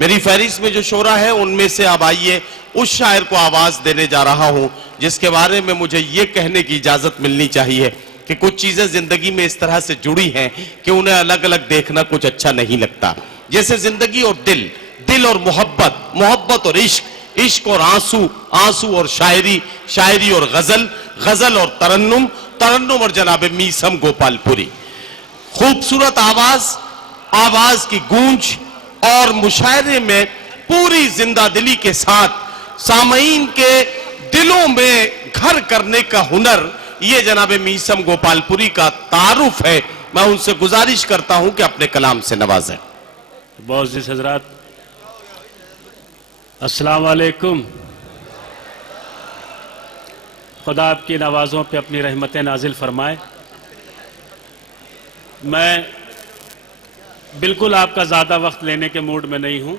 میری فہرست میں جو شعرا ہے ان میں سے اب آئیے اس شاعر کو آواز دینے جا رہا ہوں جس کے بارے میں مجھے یہ کہنے کی اجازت ملنی چاہیے کہ کچھ چیزیں زندگی میں اس طرح سے جڑی ہیں کہ انہیں الگ الگ دیکھنا کچھ اچھا نہیں لگتا. جیسے زندگی اور دل، دل اور محبت، محبت اور عشق، عشق اور آنسو، آنسو اور شاعری، شاعری اور غزل، غزل اور ترنم، ترنم اور جناب میسم گوپال پوری. خوبصورت آواز، آواز کی گونج اور مشاعرے میں پوری زندہ دلی کے ساتھ سامعین کے دلوں میں گھر کرنے کا ہنر، یہ جناب میسم گوپال پوری کا تعارف ہے. میں ان سے گزارش کرتا ہوں کہ اپنے کلام سے نوازیں. معزز حضرات، السلام علیکم. خدا آپ کی نوازوں پہ اپنی رحمتیں نازل فرمائے. میں بالکل آپ کا زیادہ وقت لینے کے موڈ میں نہیں ہوں.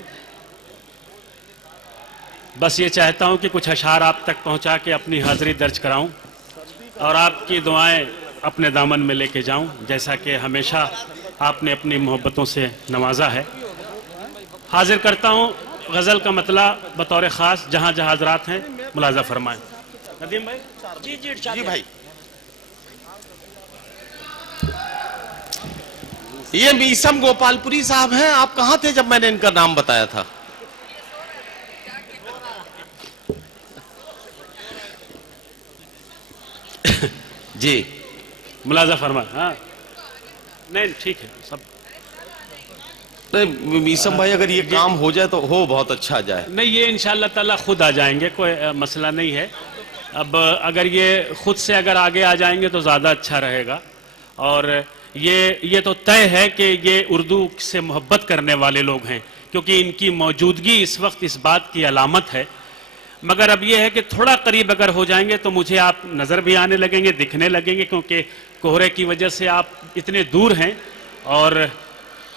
بس یہ چاہتا ہوں کہ کچھ اشعار آپ تک پہنچا کے اپنی حاضری درج کراؤں اور آپ کی دعائیں اپنے دامن میں لے کے جاؤں، جیسا کہ ہمیشہ آپ نے اپنی محبتوں سے نوازا ہے. حاضر کرتا ہوں غزل کا مطلع بطور خاص. جہاں جہاں حضرات ہیں ملاحظہ فرمائیں. ندیم بھائی جی بھائی. یہ میسم گوپال پوری صاحب ہیں. آپ کہاں تھے جب میں نے ان کا نام بتایا تھا؟ جی ملاحظہ فرمائیں. ہاں نہیں ٹھیک ہے سب. میسم بھائی اگر یہ کام ہو جائے تو ہو بہت اچھا جائے. نہیں یہ انشاءاللہ تعالیٰ خود آ جائیں گے، کوئی مسئلہ نہیں ہے. اب اگر یہ خود سے اگر آگے آ جائیں گے تو زیادہ اچھا رہے گا. اور یہ تو طے ہے کہ یہ اردو سے محبت کرنے والے لوگ ہیں، کیونکہ ان کی موجودگی اس وقت اس بات کی علامت ہے. مگر اب یہ ہے کہ تھوڑا قریب اگر ہو جائیں گے تو مجھے آپ نظر بھی آنے لگیں گے، دکھنے لگیں گے، کیونکہ کوہرے کی وجہ سے آپ اتنے دور ہیں. اور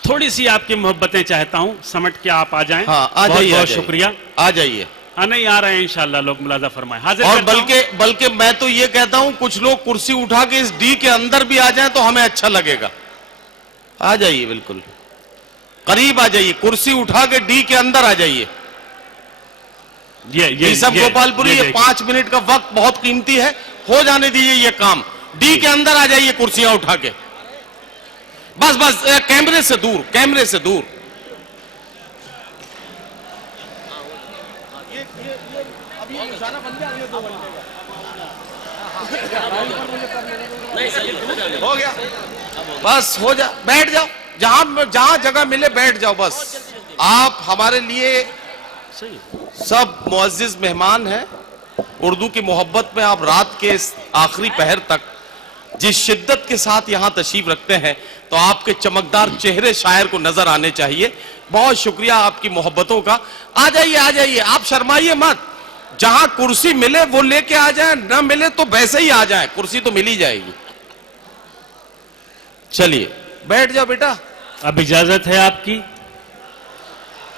تھوڑی سی آپ کی محبتیں چاہتا ہوں سمٹ کے آپ آ جائیں. ہاں آ جائیے. بہت شکریہ. آ جائیے. ہاں نہیں آ رہے ہیں انشاءاللہ لوگ. ملاحظہ فرمائیں. حاضر اور کرتا ہوں. بلکہ میں تو یہ کہتا ہوں کچھ لوگ کرسی اٹھا کے اس ڈی کے اندر بھی آ جائیں تو ہمیں اچھا لگے گا. آ جائیے بالکل قریب آ جائیے. کرسی اٹھا کے ڈی کے اندر آ جائیے. میسم گوپال پوری یہ 5 منٹ کا وقت بہت قیمتی ہے. ہو جانے دیجیے یہ کام. ڈی کے اندر آ جائیے کرسیاں اٹھا کے. بس بس کیمرے سے دور، کیمرے سے دور. ہو گیا بس. ہو جا. بیٹھ جاؤ جہاں جگہ ملے بیٹھ جاؤ. بس آپ ہمارے لیے سب معزز مہمان ہیں. اردو کی محبت میں آپ رات کے اس آخری پہر تک جس شدت کے ساتھ یہاں تشریف رکھتے ہیں تو آپ کے چمکدار چہرے شاعر کو نظر آنے چاہیے. بہت شکریہ آپ کی محبتوں کا. آ جائیے آ جائیے. آپ شرمائیے مت. جہاں کرسی ملے وہ لے کے آ جائیں، نہ ملے تو ویسے ہی آ جائیں. کرسی تو مل ہی جائے گی. چلیے بیٹھ جاؤ بیٹا. اب اجازت ہے آپ کی.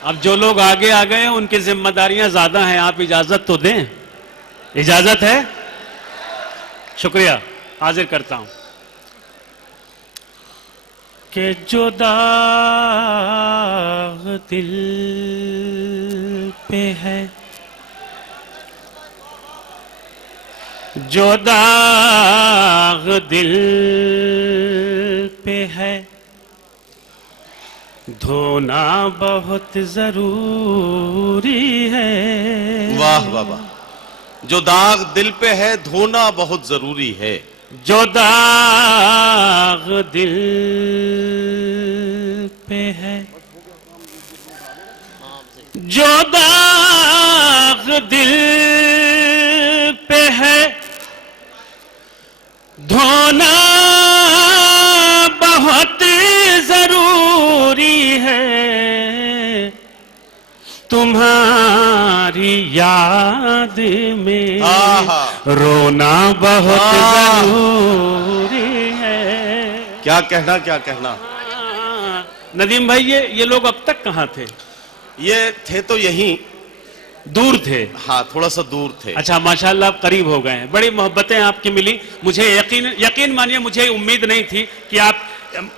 اب جو لوگ آگے آ گئے ہیں ان کی ذمہ داریاں زیادہ ہیں. آپ اجازت تو دیں. اجازت ہے؟ شکریہ. حاضر کرتا ہوں کہ جو داغ دل پہ ہے، جو داغ دل پہ ہے، دھونا بہت ضروری ہے. واہ واہ واہ. جو داغ دل پہ ہے دھونا بہت ضروری ہے. جو داغ دل پہ ہے، جو داغ دل پہ ہے، دھونا بہت ضروری ہے. تمہاری یاد میں رونا بہت ضروری ہے. کیا کہنا کیا کہنا. ندیم بھائی یہ لوگ اب تک کہاں تھے؟ یہ تھے تو یہیں دور تھے. ہاں تھوڑا سا دور تھے. اچھا ماشاءاللہ آپ قریب ہو گئے ہیں. بڑی محبتیں آپ کی ملی. مجھے یقین مانیے مجھے امید نہیں تھی کہ آپ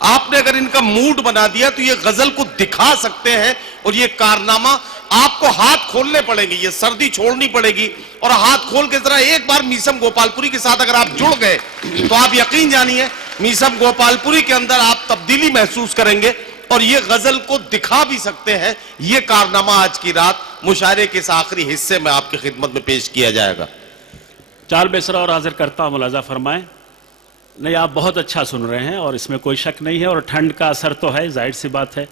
آپ نے اگر ان کا موڈ بنا دیا تو یہ غزل کو دکھا سکتے ہیں، اور یہ کارنامہ آپ کو ہاتھ کھولنے پڑیں گے، یہ سردی چھوڑنی پڑے گی، اور ہاتھ کھول کے ذرا ایک بار میسم گوپال پوری کے ساتھ اگر آپ جڑ گئے تو آپ یقین جانیے میسم گوپال پوری کے اندر آپ تبدیلی محسوس کریں گے، اور یہ غزل کو دکھا بھی سکتے ہیں۔ یہ کارنامہ آج کی رات مشاعرے کے اس آخری حصے میں آپ کی خدمت میں پیش کیا جائے گا۔ 4 مصرع اور حاضر کرتا ہوں، ملاحظہ فرمائیں۔ نہیں، آپ بہت اچھا سن رہے ہیں اور اس میں کوئی شک نہیں ہے، اور ٹھنڈ کا اثر تو ہے، ظاہر سی بات ہے،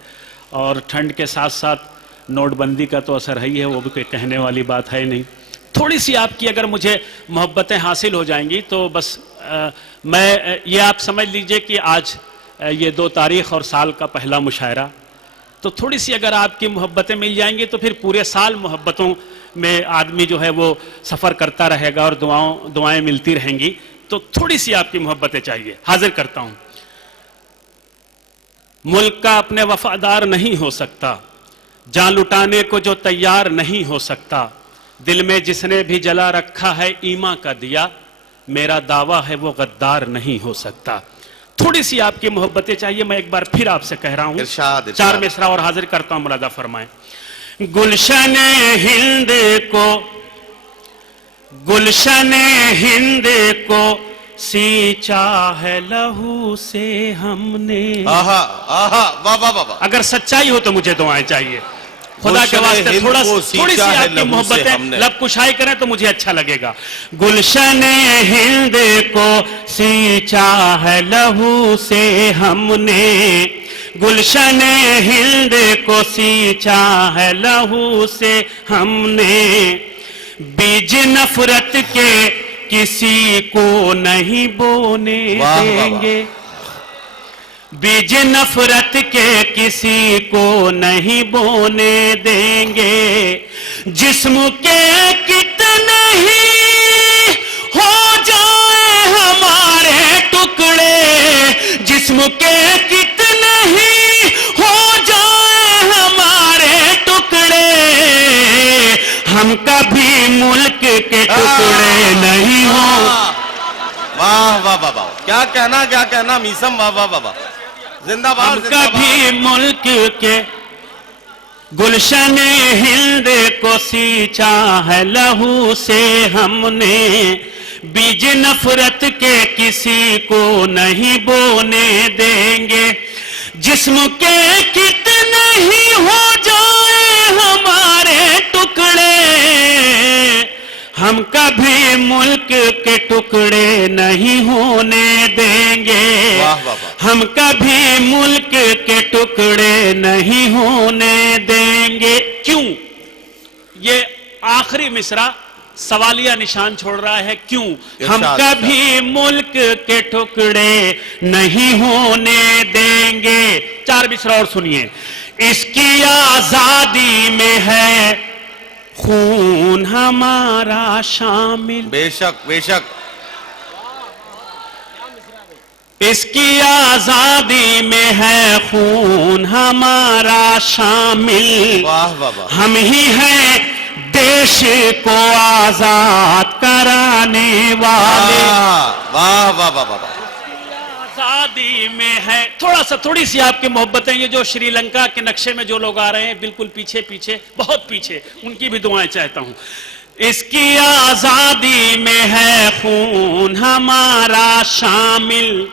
اور ٹھنڈ کے ساتھ ساتھ نوٹ بندی کا تو اثر ہے ہی ہے، وہ بھی کوئی کہنے والی بات ہے نہیں۔ تھوڑی سی آپ کی اگر مجھے محبتیں حاصل ہو جائیں گی تو بس میں یہ آپ سمجھ لیجئے کہ آج یہ 2 تاریخ اور سال کا پہلا مشاعرہ، تو تھوڑی سی اگر آپ کی محبتیں مل جائیں گی تو پھر پورے سال محبتوں میں آدمی جو ہے وہ سفر کرتا رہے گا اور دعائیں ملتی رہیں گی، تو تھوڑی سی آپ کی محبتیں چاہیے۔ حاضر کرتا ہوں۔ ملک کا اپنے وفادار نہیں ہو سکتا، جان لٹانے کو جو تیار نہیں ہو سکتا، دل میں جس نے بھی جلا رکھا ہے ایمان کا دیا، میرا دعویٰ ہے وہ غدار نہیں ہو سکتا۔ تھوڑی سی آپ کی محبتیں چاہیے، میں ایک بار پھر آپ سے کہہ رہا ہوں۔ ارشاد 4 مصرع اور حاضر کرتا ہوں، ملاحظہ فرمائیں۔ گلشن ہند کو، گلشن ہند کو سینچا ہے لہو سے ہم نے۔ آہا آہا، واہ واہ واہ واہ۔ اگر سچائی ہو تو مجھے دعائیں چاہیے، خدا کے گلشن واسطے ہند تھوڑی کو سی سینچا ہے آپ کی لہو سے محبتیں ہم نے۔ لب کشائی کریں تو مجھے اچھا لگے گا۔ گلشن ہند کو سینچا ہے لہو سے ہم نے، گلشن ہند کو سینچا ہے لہو سے ہم نے، بیج نفرت کے کسی کو نہیں بونے دیں گے، بیج نفرت کے کسی کو نہیں بونے دیں گے، جسم کے کتنے ہی ہو جائیں ہمارے ٹکڑے، جسم کے کتنے ہی ہو جائیں ہمارے ٹکڑے، ہم کبھی ملک کے ٹکڑے نہیں ہوں۔ واہ واہ واہ واہ، کیا کہنا میسم، واہ واہ واہ واہ، زندہ ہم باد زندہ باد۔ کبھی ملک کے گلشن ہند کو سینچا ہے لہو سے ہم نے، بیج نفرت کے کسی کو نہیں بونے دیں گے، جسم کے کتنے ہی ہو جائیں ہمارے ٹکڑے، ہم کبھی ملک کے ٹکڑے نہیں ہونے دیں گے، واہ واہ واہ۔ ہم کبھی ملک کے ٹکڑے نہیں ہونے دیں گے۔ کیوں؟ یہ آخری مصرع سوالیہ نشان چھوڑ رہا ہے، کیوں؟ ہم ارشاد کبھی ملک کے ٹکڑے نہیں ہونے دیں گے۔ 4 مصرع اور سنیے۔ اس کی آزادی میں ہے خون ہمارا شامل، بے شک بے شک، اس کی آزادی میں ہے خون ہمارا شامل، واہ واہ واہ، ہم ہی ہیں دیش کو آزاد کرانے والے، واہ واہ واہ واہ، آزادی میں ہے۔ تھوڑی سی آپ کی محبتیں، یہ جو شری لنکا کے نقشے میں جو لوگ آ رہے ہیں بالکل پیچھے پیچھے، بہت پیچھے، ان کی بھی دعائیں چاہتا ہوں۔ اس کی آزادی میں ہے خون ہمارا شامل،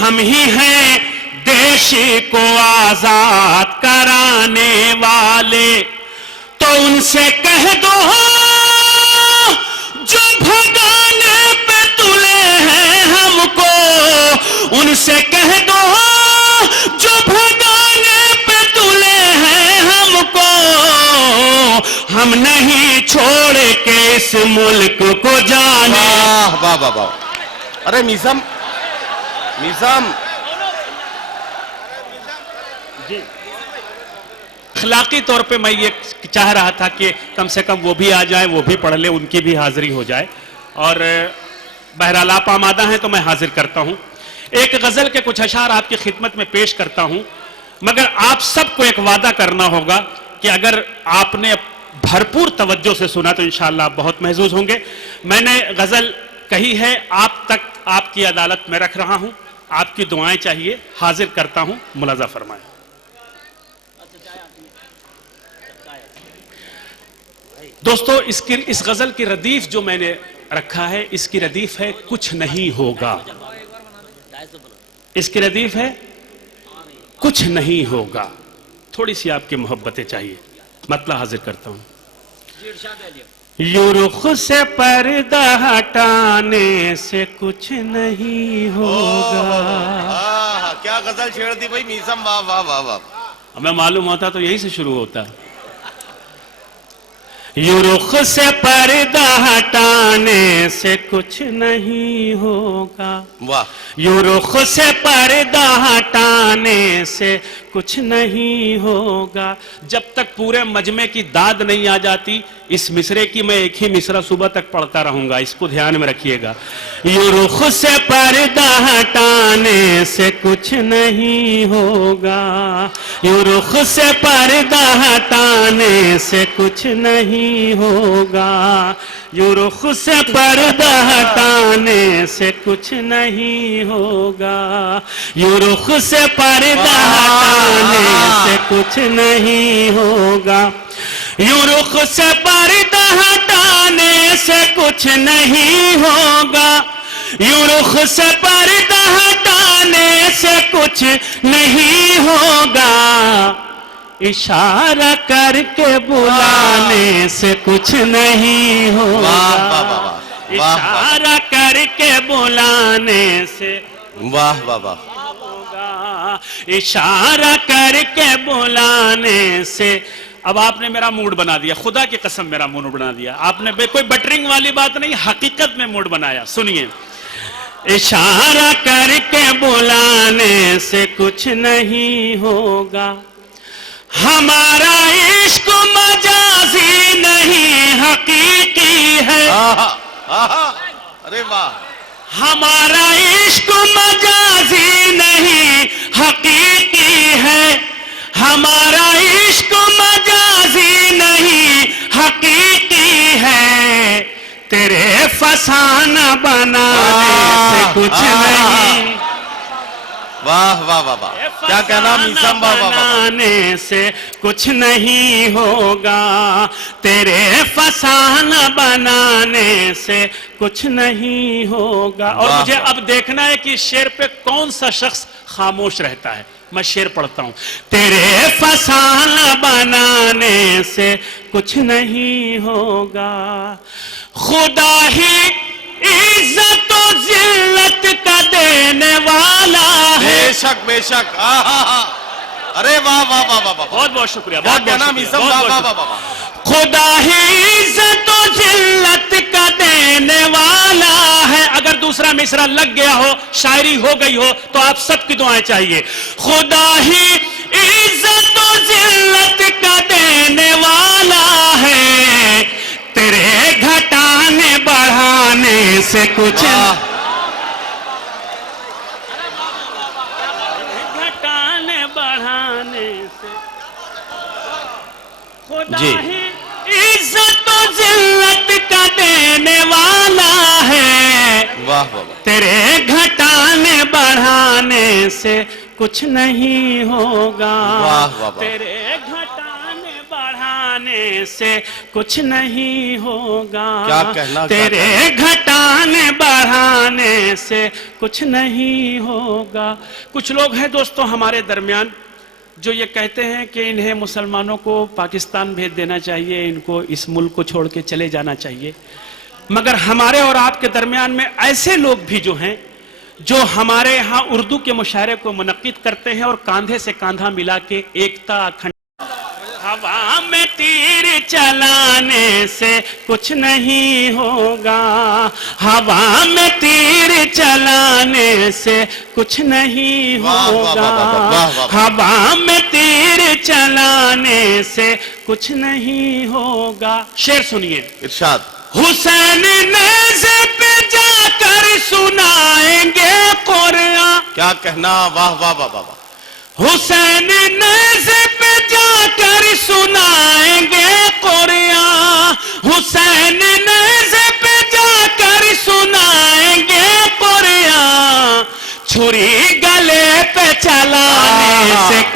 ہم ہی ہیں دیش کو آزاد کرانے والے، تو ان سے کہہ دو جو بھگانے پہ تلے ہیں ہم کو، ان سے کہہ دو جو بھگانے پہ تلے ہیں ہم کو، ہم نہیں چھوڑ کے اس ملک کو جانے۔ واہ واہ واہ واہ، ارے میسم میسم، اخلاقی طور پہ میں یہ چاہ رہا تھا کہ کم سے کم وہ بھی آ جائیں، وہ بھی پڑھ لیں، ان کی بھی حاضری ہو جائے، اور بہرحال آپ آمادہ ہیں تو میں حاضر کرتا ہوں۔ ایک غزل کے کچھ اشعار آپ کی خدمت میں پیش کرتا ہوں، مگر آپ سب کو ایک وعدہ کرنا ہوگا کہ اگر آپ نے بھرپور توجہ سے سنا تو انشاءاللہ آپ بہت محظوظ ہوں گے۔ میں نے غزل کہی ہے، آپ تک آپ کی عدالت میں رکھ رہا ہوں، آپ کی دعائیں چاہیے، حاضر کرتا ہوں، ملاحظہ فرمائیں. دوستو اس غزل کی ردیف جو میں نے رکھا ہے، اس کی ردیف ہے کچھ نہیں ہوگا. اس کی ردیف ہے کچھ نہیں ہوگا. تھوڑی سی آپ کی محبتیں چاہیے، مطلب حاضر کرتا ہوں. یوں رخ سے پردہ ہٹانے سے کچھ نہیں ہوگا. کیا غزل چھیڑ دی بھائی میسم، واہ واہ واہ واہ. ہمیں معلوم ہوتا تو یہی سے شروع ہوتا. یوں رخ سے پردہ ہٹانے سے کچھ نہیں ہوگا. واہ. یوں رخ سے پردہ ہٹانے سے کچھ نہیں ہوگا. جب تک پورے مجمع کی داد نہیں آ جاتی، اس مصرے کی میں ایک ہی مصرع صبح تک پڑھتا رہوں گا، اس کو دھیان میں رکھیے گا. یوں رخ سے پردہ ہٹانے سے کچھ نہیں ہوگا. یوں رخ سے پردہ ہٹانے سے کچھ نہیں ہوگا. یوں رخ سے پردہ ہٹانے سے کچھ نہیں ہوگا. یوں رخ سے پردہ ہٹانے سے کچھ نہیں ہوگا. یوں رخ سے پردہ ہٹانے سے کچھ نہیں ہوگا. یوں رخ سے پردہ ہٹانے سے کچھ نہیں ہوگا. اشارہ کر کے بلانے سے کچھ نہیں ہوگا. اشارہ کر کے بلانے سے واہ واہ واہ. اشارہ کر کے بلانے سے. اب آپ نے میرا موڈ بنا دیا، خدا کی قسم میرا موڈ بنا دیا آپ نے. کوئی بٹرنگ والی بات نہیں، حقیقت میں موڈ بنایا. سنیے. اشارہ کر کے بلانے سے کچھ نہیں ہوگا. ہمارا عشق مجازی نہیں حقیقی ہے. ارے واہ. ہمارا عشق مجازی نہیں حقیقی ہے. ہمارا عشق مجازی نہیں حقیقی ہے. تیرے فسانہ بنانے سے کچھ نہیں. واہ واہ واہ واہ. کیا کہنا میسم، واہ واہ واہ. بنانے سے کچھ نہیں ہوگا. تیرے فسانہ بنانے سے کچھ نہیں ہوگا. اور مجھے اب دیکھنا ہے کہ اس شعر پہ کون سا شخص خاموش رہتا ہے. میں شعر پڑھتا ہوں. تیرے فسانہ بنانے سے کچھ نہیں ہوگا. خدا ہی عزت و ذلت کا دینے والا ہے. بے شک بے شک. ارے واہ واہ واہ واہ. بہت بہت شکریہ. کیا کہنا میسم، واہ واہ واہ واہ. خدا ہی عزت و ذلت کا دینے والا ہے. اگر دوسرا مصرع لگ گیا ہو، شاعری ہو گئی ہو، تو آپ سب کی دعائیں چاہیے. خدا ہی عزت و ذلت کا دینے والا ہے. تیرے گھٹانے بڑھانے سے کچھ گھٹانے بڑھانے سے. خدا ہی عزت و ذلت کا دینے والا ہے. واہ واہ. تیرے گھٹانے بڑھانے سے کچھ نہیں ہوگا. واہ واہ. تیرے گھٹانے بڑھانے سے کچھ نہیں ہوگا. کیا کہنا. تیرے گھٹانے بڑھانے سے کچھ نہیں ہوگا. کچھ لوگ ہیں دوستو ہمارے درمیان جو یہ کہتے ہیں کہ انہیں مسلمانوں کو پاکستان بھیج دینا چاہیے، ان کو اس ملک کو چھوڑ کے چلے جانا چاہیے. مگر ہمارے اور آپ کے درمیان میں ایسے لوگ بھی جو ہیں جو ہمارے ہاں اردو کے مشاعرے کو منعقد کرتے ہیں اور کاندھے سے کاندھا ملا کے ایکتا اکھنڈ. ہوا میں تیر چلانے سے کچھ نہیں ہوگا. ہوا میں تیر چلانے سے کچھ نہیں ہوگا. ہوا میں تیر چلانے سے کچھ نہیں ہوگا. شعر سنیے. ارشاد. حسین نیزے پہ جا کر سنائیں گے قرآن. کیا کہنا. واہ واہ واہ واہ. حسین نیزے پہ جا کر سنائیں گے قرآن. حسین نیزے پہ جا کر سنائیں گے قرآن. چھری